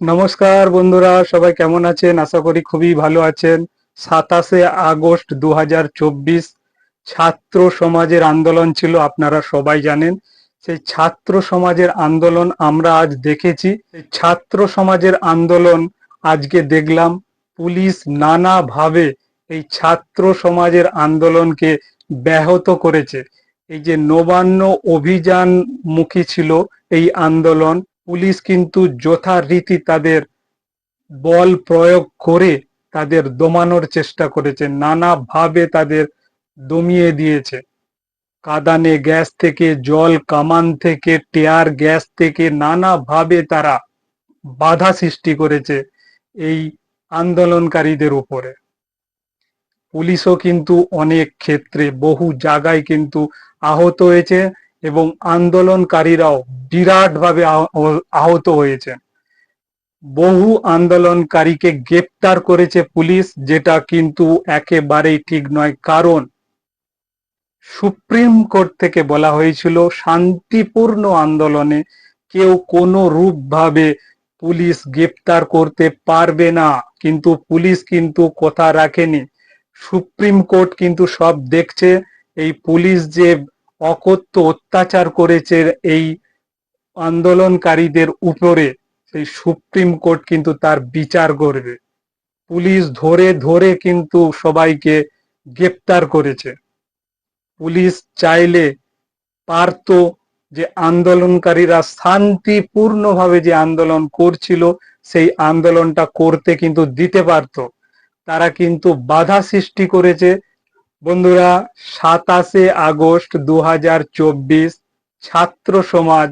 নমস্কার বন্ধুরা, সবাই কেমন আছেন? আশা করি খুবই ভালো আছেন। 27 আগস্ট 2024 ছাত্র সমাজের আন্দোলন ছিল, আপনারা সবাই জানেন। সেই ছাত্র সমাজের আন্দোলন আমরা আজ দেখেছি। এই ছাত্র সমাজের আন্দোলন আজকে দেখলাম পুলিশ নানাভাবে এই ছাত্র সমাজের আন্দোলনকে ব্যাহত করেছে। এই যে নবান্ন অভিযানমুখী ছিল এই আন্দোলন, পুলিশ কিন্তু যথারীতি তাদের বল প্রয়োগ করে তাদের দমানোর চেষ্টা করেছে, নানাভাবে তাদের দমিয়ে দিয়েছে। কাঁদানে গ্যাস থেকে, জল কামান থেকে, টিয়ার গ্যাস থেকে নানাভাবে তারা বাধা সৃষ্টি করেছে এই আন্দোলনকারীদের উপরে। পুলিশও কিন্তু অনেক ক্ষেত্রে বহু জায়গায় কিন্তু আহত হয়েছে এবং আন্দোলনকারীরাও বিরাটভাবে আহত হয়েছে। বহু আন্দোলনকারীকে গ্রেপ্তার করেছে পুলিশ, যেটা কিন্তু একেবারেই ঠিক নয়। কারণ সুপ্রিম কোর্ট থেকে বলা হয়েছিল শান্তিপূর্ণ আন্দোলনে কেউ কোনো রূপভাবে পুলিশ গ্রেপ্তার করতে পারবে না, কিন্তু পুলিশ কিন্তু কথা রাখেনি। সুপ্রিম কোর্ট কিন্তু সব দেখছে। এই পুলিশ যে অকথ্য অত্যাচার করেছে এই আন্দোলনকারীদের উপরে, সেই সুপ্রিম কোর্ট কিন্তু তার বিচার করবে। পুলিশ ধরে ধরে কিন্তু সবাইকে গ্রেপ্তার করেছে। পুলিশ চাইলে পারতো যে আন্দোলনকারীরা শান্তিপূর্ণভাবে যে আন্দোলন করছিল সেই আন্দোলনটা করতে কিন্তু দিতে পারতো, তারা কিন্তু বাধা সৃষ্টি করেছে। বন্ধুরা, 27 আগস্ট 2024 ছাত্র সমাজ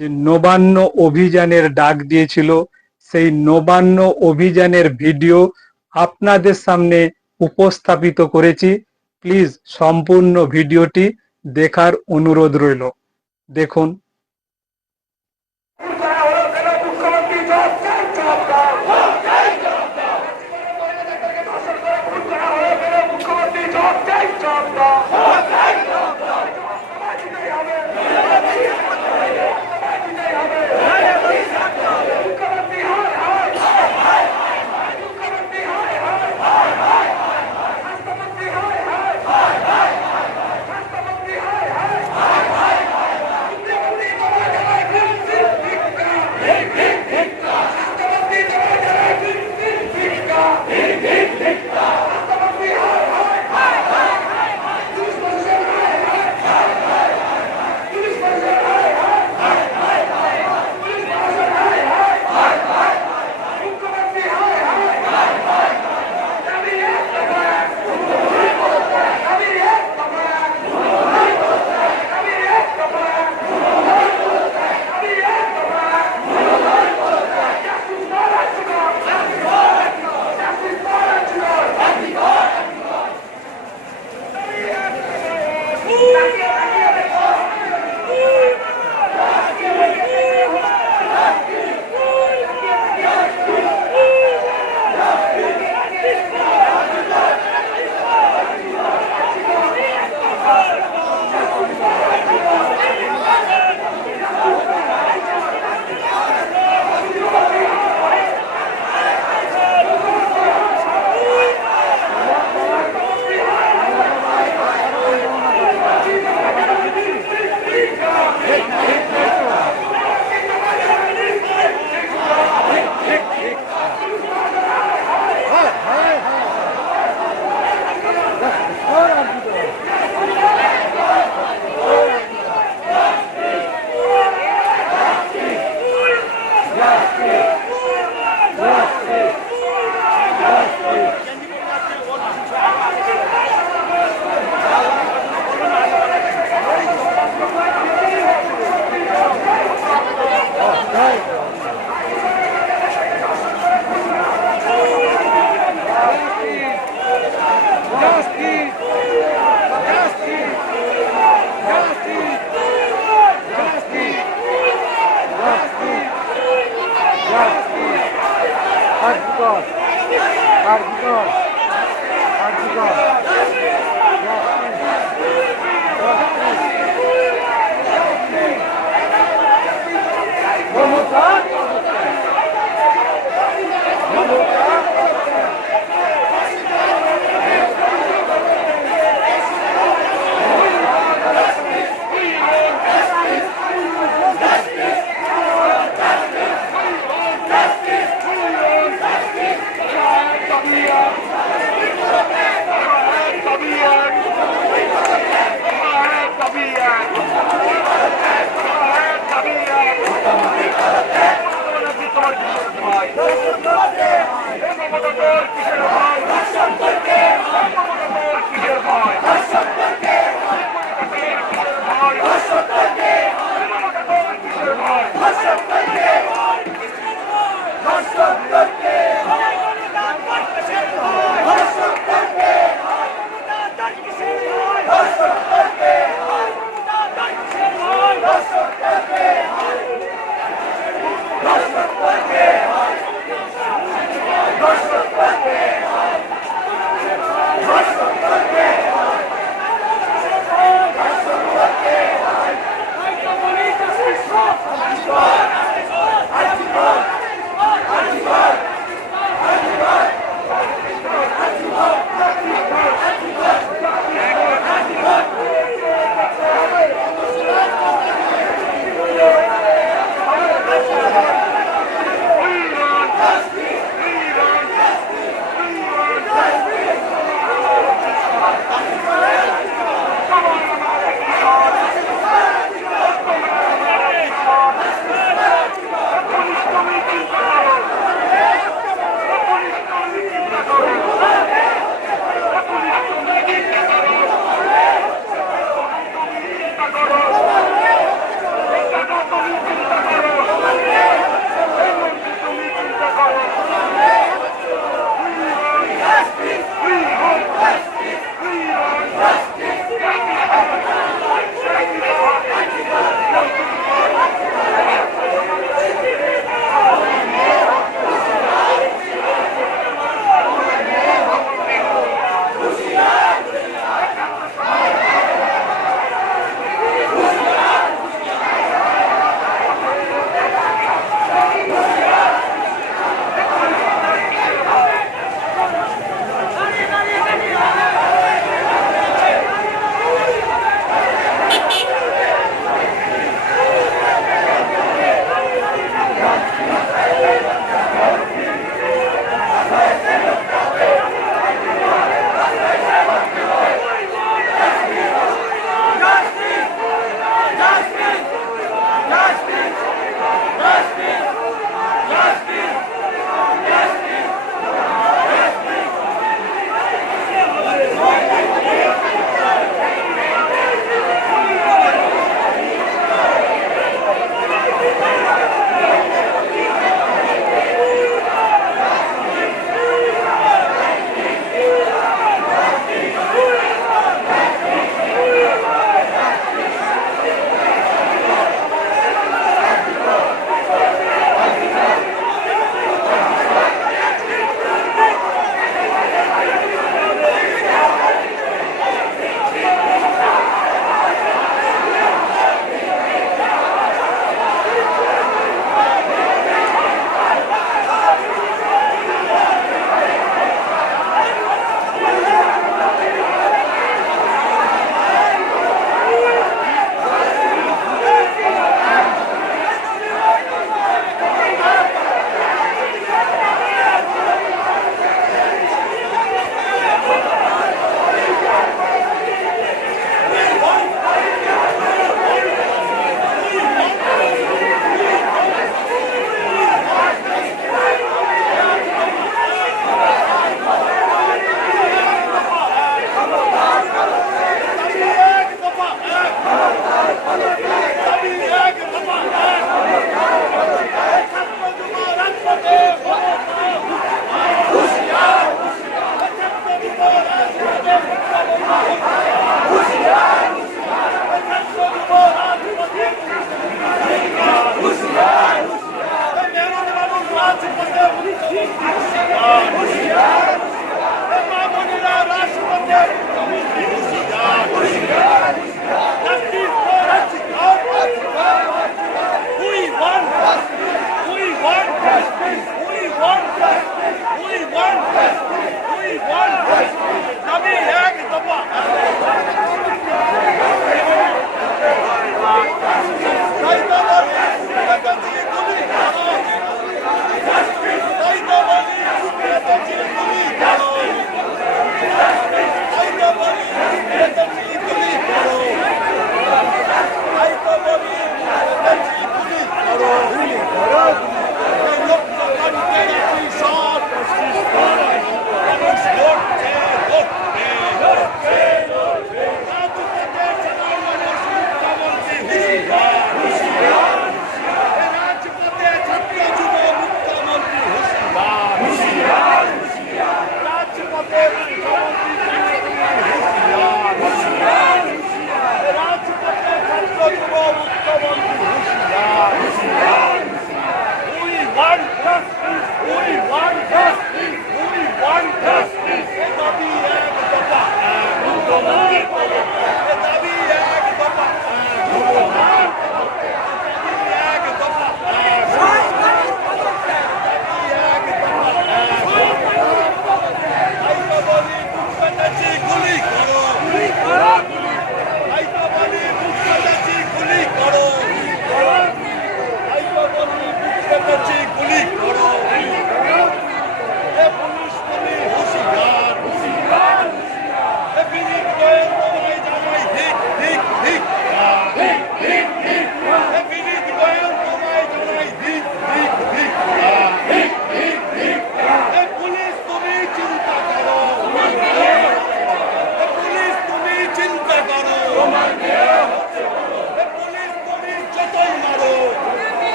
যে নবান্ন অভিযানের ডাক দিয়েছিল, সেই নবান্ন অভিযানের ভিডিও আপনাদের সামনে উপস্থাপিত করেছি। প্লিজ সম্পূর্ণ ভিডিওটি দেখার অনুরোধ রইল। দেখুন। Hassan